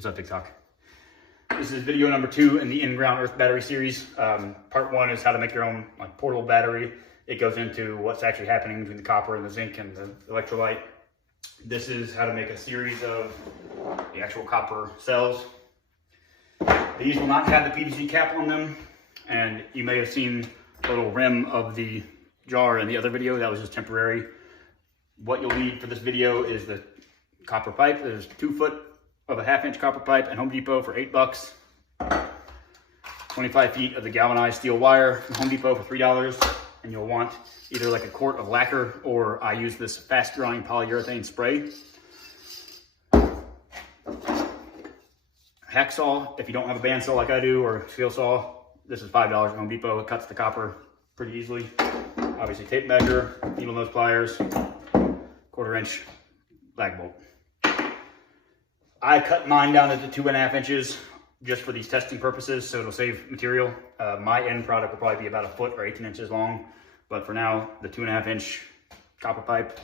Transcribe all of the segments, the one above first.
What's up, TikTok? This is video number 2 in the in-ground earth battery series. Part 1 is how to make your own portable battery. It goes into what's actually happening between the copper and the zinc and the electrolyte. This is how to make a series of the actual copper cells. These will not have the PVC cap on them, and you may have seen the little rim of the jar in the other video. That was just temporary. What you'll need for this video is the copper pipe. There's 2 foot of a 1/2 inch copper pipe at Home Depot for $8. 25 feet of the galvanized steel wire from Home Depot for $3. And you'll want either like a quart of lacquer, or I use this fast drying polyurethane spray. Hacksaw, if you don't have a bandsaw like I do, or a steel saw, this is $5 at Home Depot. It cuts the copper pretty easily. Obviously tape measure, needle nose pliers, 1/4 inch lag bolt. I cut mine down to 2.5 inches just for these testing purposes, so it'll save material. My end product will probably be about 1 foot or 18 inches long, but for now, the 2.5 inch copper pipe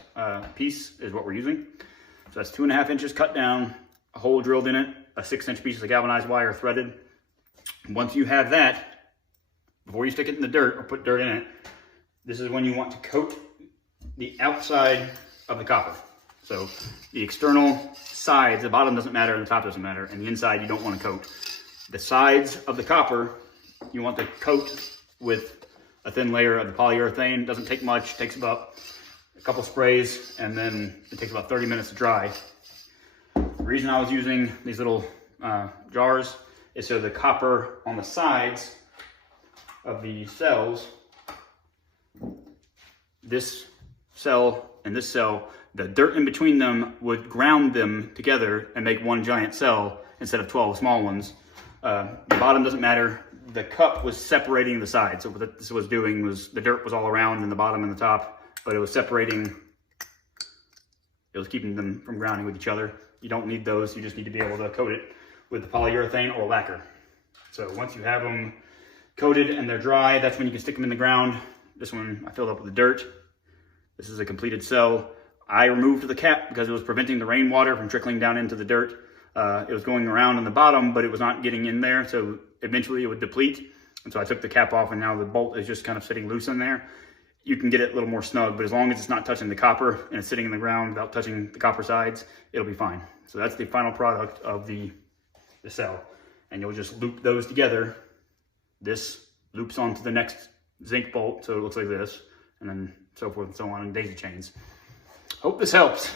piece is what we're using. So that's 2.5 inches cut down, a hole drilled in it, a 6-inch piece of galvanized wire threaded. Once you have that, before you stick it in the dirt or put dirt in it, this is when you want to coat the outside of the copper. So the external sides, the bottom doesn't matter and the top doesn't matter, and the inside you don't want to coat. The sides of the copper you want to coat with a thin layer of the polyurethane. It doesn't take much, it takes about a couple sprays, and then it takes about 30 minutes to dry. The reason I was using these little jars is so the copper on the sides of the cells, this cell and this cell, the dirt in between them would ground them together and make one giant cell instead of 12 small ones. The bottom doesn't matter. The cup was separating the sides. So what this was doing was the dirt was all around in the bottom and the top, but it was separating. It was keeping them from grounding with each other. You don't need those. You just need to be able to coat it with the polyurethane or lacquer. So once you have them coated and they're dry, that's when you can stick them in the ground. This one I filled up with the dirt. This is a completed cell. I removed the cap because it was preventing the rainwater from trickling down into the dirt. It was going around on the bottom, but it was not getting in there, so eventually it would deplete. And so I took the cap off, and now the bolt is just kind of sitting loose in there. You can get it a little more snug, but as long as it's not touching the copper and it's sitting in the ground without touching the copper sides, it'll be fine. So that's the final product of the cell. And you'll just loop those together. This loops onto the next zinc bolt, so it looks like this, and then so forth and so on in daisy chains. Hope this helps.